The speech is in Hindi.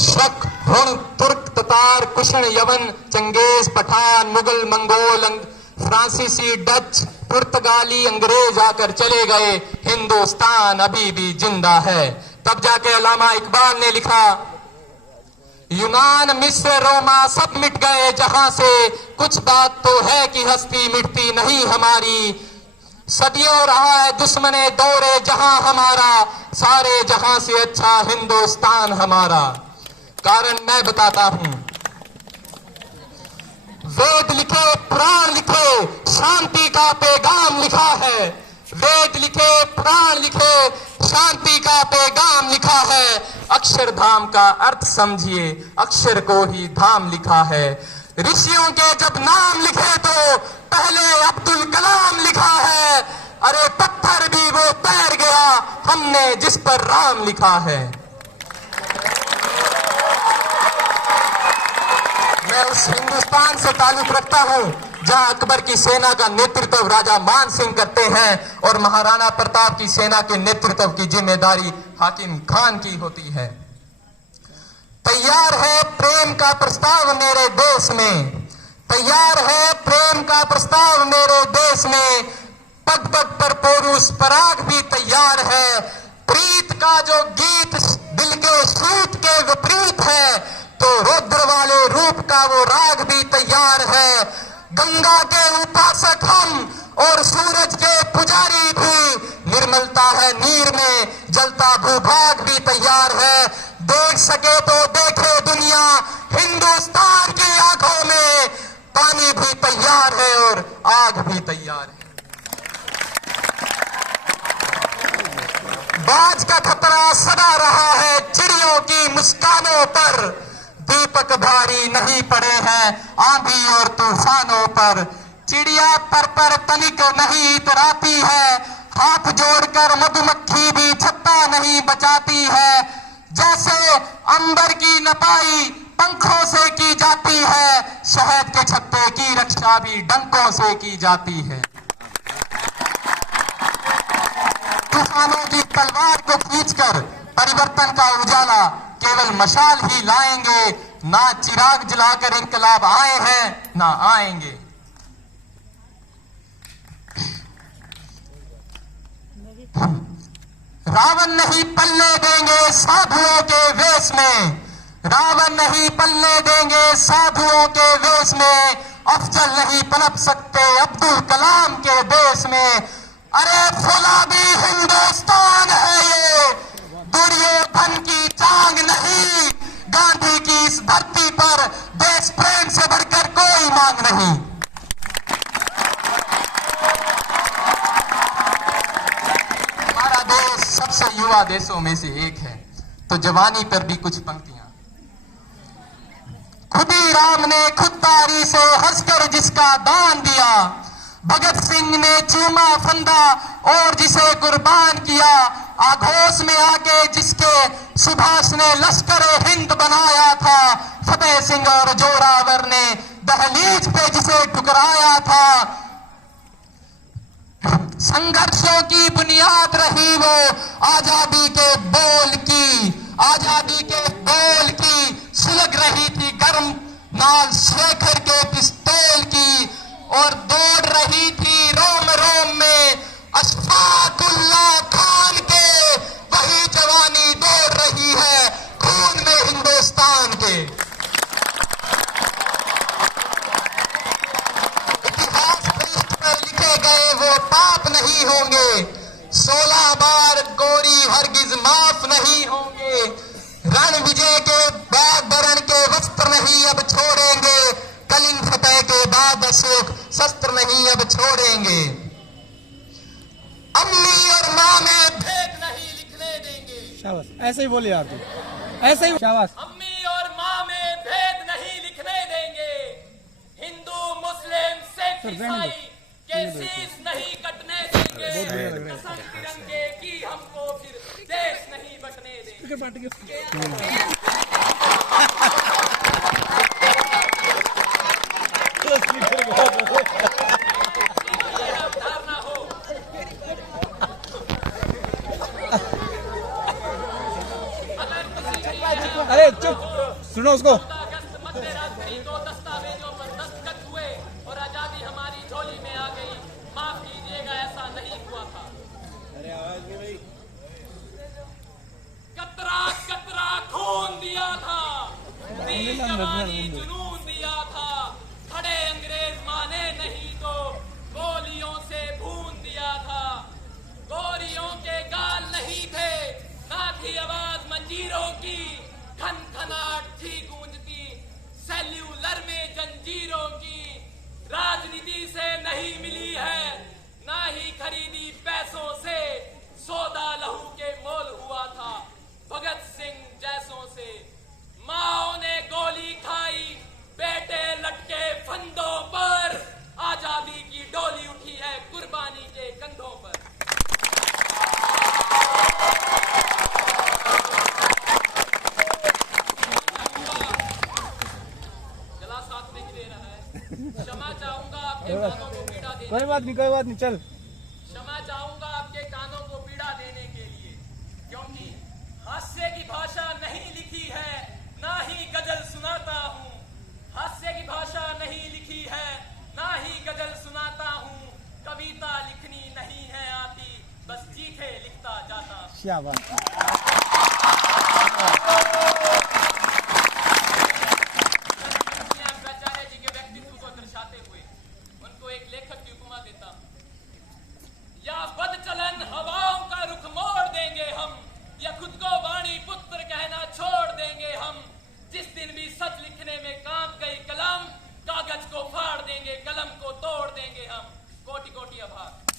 शक, हुण, तुर्क, ततार, कुशन, यवन, चंगेज, पठान, मुगल, मंगोल, फ्रांसीसी, डच, पुर्तगाली, अंग्रेज आकर चले गए, हिंदुस्तान अभी भी जिंदा है। तब जाके अल्लामा इकबाल ने लिखा, यूनान, मिस्र, रोमा सब मिट गए जहां से, कुछ बात तो है कि हस्ती मिटती नहीं हमारी। सदियों रहा है दुश्मने दौरे जहां हमारा, सारे जहां से अच्छा हिंदुस्तान हमारा। कारण मैं बताता हूं, वेद लिखे, प्राण लिखे, शांति का पैगाम लिखा है। वेद लिखे, प्राण लिखे, शांति का पैगाम लिखा है। अक्षरधाम का अर्थ समझिए, अक्षर को ही धाम लिखा है। ऋषियों के जब नाम लिखे तो पहले अब्दुल कलाम लिखा है। अरे पत्थर भी वो तैर गया, हमने जिस पर राम लिखा है। मैं उस हिंदुस्तान से ताल्लुक रखता हूं जहां अकबर की सेना का नेतृत्व राजा मान सिंह करते हैं और महाराणा प्रताप की सेना के नेतृत्व की जिम्मेदारी हाकिम खान की होती है। तैयार है प्रेम का प्रस्ताव मेरे देश में, तैयार है प्रेम का प्रस्ताव मेरे देश में, पग पग पर पुरुष पराग भी तैयार है। प्रीत का जो गीत दिल के सूत के विपरीत है, तो रुद्र वाले रूप का वो राग भी तैयार है। गंगा के उपासक हम और सूरज के पुजारी भी, निर्मलता है नीर में, जलता भूभाग भी तैयार है। देख सके तो देखे दुनिया, हिंदुस्तान की आंखों में पानी भी तैयार है और आग भी तैयार है। बाज का खतरा सदा रहा है चिड़ियों की मुस्कानों पर, दीपक भारी नहीं पड़े हैं आंधी और तूफानों पर। चिड़िया पर तनिक नहीं इतराती है, हाथ जोड़कर मधुमक्खी भी छत्ता नहीं बचाती है। जैसे अंबर की नपाई पंखों से की जाती है, शहद के छत्ते की रक्षा भी डंकों से की जाती है। तूफानों की तलवार को खींचकर परिवर्तन का उजाला केवल मशाल ही लाएंगे, ना चिराग जलाकर इनकलाब आए हैं ना आएंगे। रावण नहीं पल्ले देंगे साधुओं के वेश में, रावण नहीं पल्ले देंगे साधुओं के वेश में, अफजल नहीं पनप सकते अब्दुल कलाम के देश में। अरे फौलादी हिंदुस्तान है ये, दुर्योधन की चांग नहीं, गांधी की इस धरती पर देश प्रेम से बढ़कर कोई मांग नहीं। हमारा देश सबसे युवा देशों में से एक है, तो जवानी पर भी कुछ पंक्तियां। खुद ही राम ने खुददारी से हंसकर जिसका दान दिया, भगत सिंह ने चूमा फंदा और जिसे कुर्बान किया, आघोष में आके जिसके सुभाष ने लश्कर हिंद बनाया था, फतेह सिंह और जोरावर ने दहलीज पे जिसे ठुकराया था। संघर्षों की बुनियाद रही वो आजादी के बोल की, आजादी के बोल की सुलग रही थी गर्म नाल शेखर के पिस्तौल की, और दौड़ रही थी रोम रोम में अशफाकुल्लाह खान के, वही जवानी दौड़ रही है खून में हिंदुस्तान के। इतिहास पृष्ठ पर लिखे गए वो पाप नहीं होंगे, 16 बार गोरी हरगिज माफ नहीं होंगे। रण विजय के बाद बरण के वस्त्र नहीं अब छोड़ेंगे, कलिंग फतेह के बाद अशोक शस्त्र नहीं अब छोड़ेंगे। अम्मी और माँ में भेद नहीं लिखने देंगे। शाबाश, ऐसे ही बोलिए आप, ऐसे ही शाबाश। अम्मी और माँ में भेद नहीं लिखने देंगे, हिंदू मुस्लिम सिख ईसाई के शीश नहीं कटने देंगे, कसम तिरंगे की हमको फिर देश नहीं बटने देंगे। चुप सुनो उसको। 14 अगस्त मध्य रात्रि को दस्तावेजों पर दस्तखत हुए और आजादी हमारी झोली में आ गई। माफ कीजिएगा, ऐसा नहीं हुआ था। कतरा कतरा खून दिया था, वीर जवानी जुनून दिया था। खड़े अंग्रेज माने नहीं तो गोलियों से भून दिया था। गोरियों के गाल नहीं थे, ना थी आवाज मंजीरों की। खनखनाहट थी गूंजती सेल्यूलर में जंजीरों की। राजनीति से नहीं मिली है, ना ही खरीदी पैसों से। सौदा लहू के मोल हुआ था भगत सिंह जैसों से। माओ ने गोली खाई, बेटे लटके फंदों पर। आजादी की डोली उठी है कुर्बानी के कंधों पर। जला साथ में ही दे रहा है। क्षमा चाहूंगा आपके कानों को पीड़ा देने। कोई बात नहीं चल। क्षमा चाहूंगा आपके कानों को पीड़ा देने के लिए, क्योंकि हास्य की भाषा नहीं लिखी है, ना ही गजल सुनाता हूँ। हास्य की भाषा नहीं लिखी है, ना ही गजल सुनाता हूँ। कविता लिखनी नहीं है आती, बस चीखे लिखता जाता हूँ। शाबाश। आचार्य जी के व्यक्तित्व को दर्शाते हुए उनको एक लेखक की उपमा देता हूँ। या बदचलन हवाओं का रुख मोड़ देंगे हम, या खुद को वाणी पुत्र कहना छोड़ देंगे हम। जिस दिन भी सच लिखने में कांप गई कलम, कागज को फाड़ देंगे, कलम को तोड़ देंगे हम। कोटि कोटि आभार।